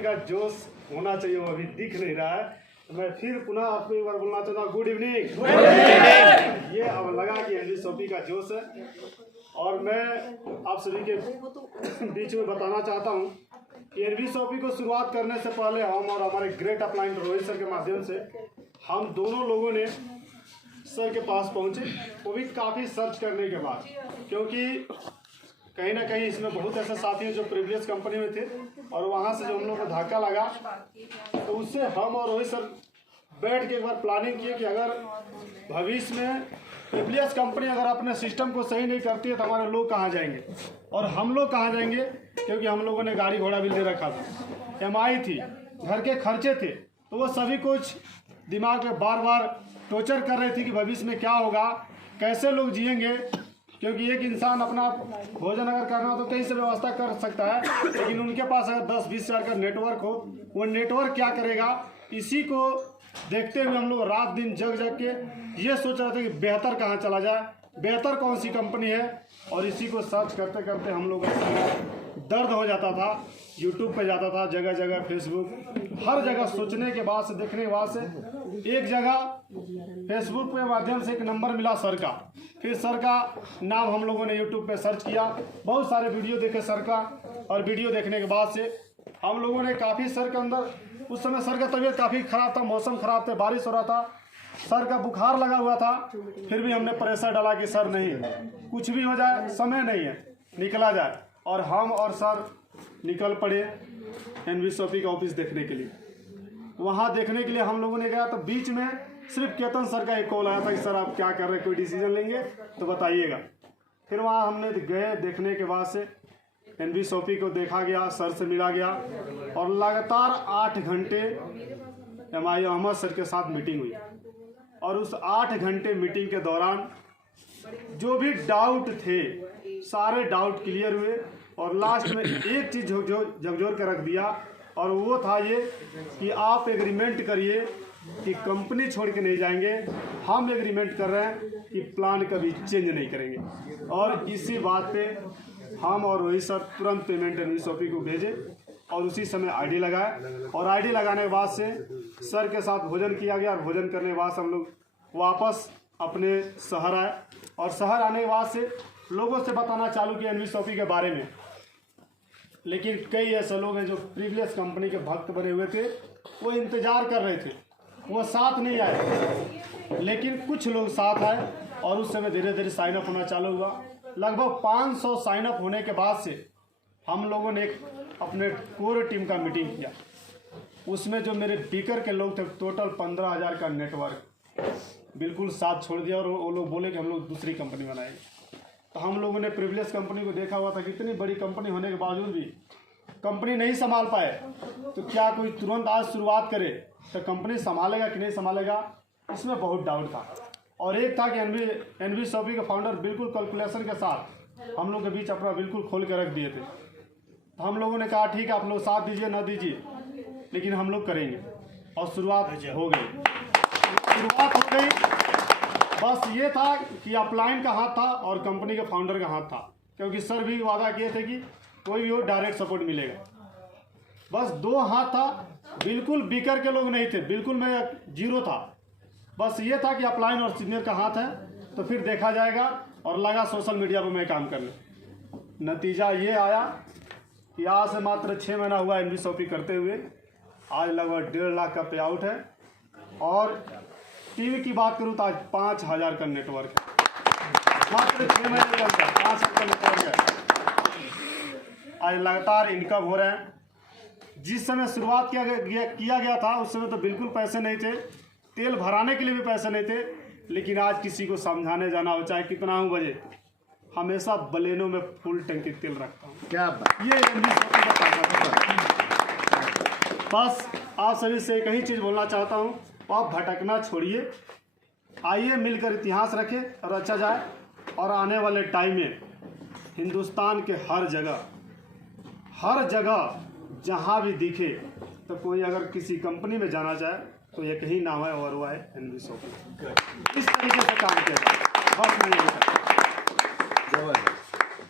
का जोश होना चाहिए, वो अभी दिख नहीं रहा है। तो मैं फिर पुनः आपको एक बार बोलना चाहता हूँ, गुड इवनिंग। ये अब लगा कि एनवीएसओपी का जोश है, और मैं आप सभी के बीच में बताना चाहता हूँ कि एनवीएसओपी को शुरुआत करने से पहले हम और हमारे ग्रेट अपलाइन रोहित सर के माध्यम से हम दोनों लोगों ने सर के पास पहुँचे, वो भी काफ़ी सर्च करने के बाद, क्योंकि कहीं ना कहीं इसमें बहुत ऐसे साथी हैं जो प्रीवियस कंपनी में थे, और वहाँ से जो हम लोग को धक्का लगा, तो उससे हम और रोहित सर बैठ के एक बार प्लानिंग किए कि अगर भविष्य में प्रीवियस कंपनी अगर अपने सिस्टम को सही नहीं करती है तो हमारे लोग कहाँ जाएंगे और हम लोग कहाँ जाएंगे, क्योंकि हम लोगों ने गाड़ी घोड़ा भी ले रखा था, एमआई थी, घर के खर्चे थे, तो वो सभी कुछ दिमाग में बार बार टॉर्चर कर रहे थे कि भविष्य में क्या होगा, कैसे लोग जिएंगे। क्योंकि एक इंसान अपना भोजन अगर करना हो तो कहीं से व्यवस्था कर सकता है, लेकिन उनके पास अगर 10-20 हज़ार का नेटवर्क हो, वो नेटवर्क क्या करेगा। इसी को देखते हुए हम लोग रात दिन जग के ये सोच रहे थे कि बेहतर कहाँ चला जाए, बेहतर कौन सी कंपनी है, और इसी को सर्च करते करते हम लोग दर्द हो जाता था। यूट्यूब पे जाता था, जगह जगह फेसबुक, हर जगह सोचने के बाद से, देखने के बाद से, एक जगह फेसबुक के माध्यम से एक नंबर मिला सर का। फिर सर का नाम हम लोगों ने यूट्यूब पे सर्च किया, बहुत सारे वीडियो देखे सर का, और वीडियो देखने के बाद से हम लोगों ने काफ़ी सर के अंदर, उस समय सर का तबीयत काफ़ी ख़राब था, मौसम ख़राब था, बारिश हो रहा था, सर का बुखार लगा हुआ था, फिर भी हमने प्रेशर डाला कि सर नहीं, कुछ भी हो जाए, समय नहीं है, निकला जाए। और हम और सर निकल पड़े एनवीएसओपी का ऑफिस देखने के लिए। वहाँ देखने के लिए हम लोगों ने गया, तो बीच में सिर्फ केतन सर का एक कॉल आया था कि सर आप क्या कर रहे हैं, कोई डिसीजन लेंगे तो बताइएगा। फिर वहाँ हमने गए, देखने के बाद से एनवीएसओपी को देखा गया, सर से मिला गया, और लगातार 8 घंटे एमआई अहमद सर के साथ मीटिंग हुई। और उस 8 घंटे मीटिंग के दौरान जो भी डाउट थे, सारे डाउट क्लियर हुए, और लास्ट में एक चीज़ झकझोर कर रख दिया, और वो था ये कि आप एग्रीमेंट करिए कि कंपनी छोड़ के नहीं जाएंगे, हम एग्रीमेंट कर रहे हैं कि प्लान कभी चेंज नहीं करेंगे। और इसी बात पे हम और रोहित सर तुरंत पेमेंट एनवीएसओपी को भेजे, और उसी समय आईडी लगाए, और आईडी लगाने के बाद से सर के साथ भोजन किया गया, और भोजन करने के बाद से हम लोग वापस अपने शहर आए, और शहर आने के बाद से लोगों से बताना चालू किया एनवीएसओपी के बारे में। लेकिन कई ऐसे लोग हैं जो प्रीवियस कंपनी के भक्त बने हुए थे, वो इंतज़ार कर रहे थे, वो साथ नहीं आए, लेकिन कुछ लोग साथ आए, और उस समय धीरे धीरे साइन अप होना चालू हुआ। लगभग 500 साइन अप होने के बाद से हम लोगों ने अपने कोर टीम का मीटिंग किया। उसमें जो मेरे बीकर के लोग थे, टोटल 15,000 का नेटवर्क बिल्कुल साथ छोड़ दिया, और वो लोग बोले कि हम लोग दूसरी कंपनी बनाएंगे। तो हम लोगों ने प्रीवियस कंपनी को देखा हुआ था, कितनी बड़ी कंपनी होने के बावजूद भी कंपनी नहीं संभाल पाए, तो क्या कोई तुरंत आज शुरुआत करे तो कंपनी संभालेगा कि नहीं संभालेगा, इसमें बहुत डाउट था। और एक था कि एनवीएसओपी के फाउंडर बिल्कुल कैलकुलेशन के साथ हम लोग के बीच अपना बिल्कुल खोल के रख दिए थे। तो हम लोगों ने कहा ठीक है, आप लोग साथ दीजिए ना दीजिए, लेकिन हम लोग करेंगे, और शुरुआत हो गई। बस ये था कि अपलाइन का हाथ था और कंपनी के फाउंडर का हाथ था, क्योंकि सर भी वादा किए थे कि कोई भी हो डायरेक्ट सपोर्ट मिलेगा। बस 2 हाथ था, बिल्कुल बीकर के लोग नहीं थे, बिल्कुल मैं जीरो था। बस ये था कि अपलाइन और सीनियर का हाथ है, तो फिर देखा जाएगा, और लगा सोशल मीडिया पर मैं काम करने। नतीजा ये आया कि आज से मात्र 6 महीना हुआ एनवीएसओपी करते हुए, आज लगभग 1.5 लाख का पे आउट है, और टीवी की बात करूँ तो आज 5,000 का नेटवर्क है। मात्र 6 महीने के अंदर 5,000 का नेटवर्क है। आज लगातार इनकम हो रहे हैं। जिस समय शुरुआत किया गया था, उस समय तो बिल्कुल पैसे नहीं थे, तेल भराने के लिए भी पैसे नहीं थे, लेकिन आज किसी को समझाने जाना हो, चाहे कितना हो बजे, हमेशा बलेनों में फुल टंकी तेल रखता हूँ। क्या ये बस आप सभी से एक ही चीज़ बोलना चाहता हूँ, आप भटकना छोड़िए, आइए मिलकर इतिहास रखें और अच्छा जाए। और आने वाले टाइम में हिंदुस्तान के हर जगह जहाँ भी दिखे, तो कोई अगर किसी कंपनी में जाना चाहे तो एक ही नाम है, और वो है एनवीएसओपी। इस तरीके से काम किया जाए, बस मैं यही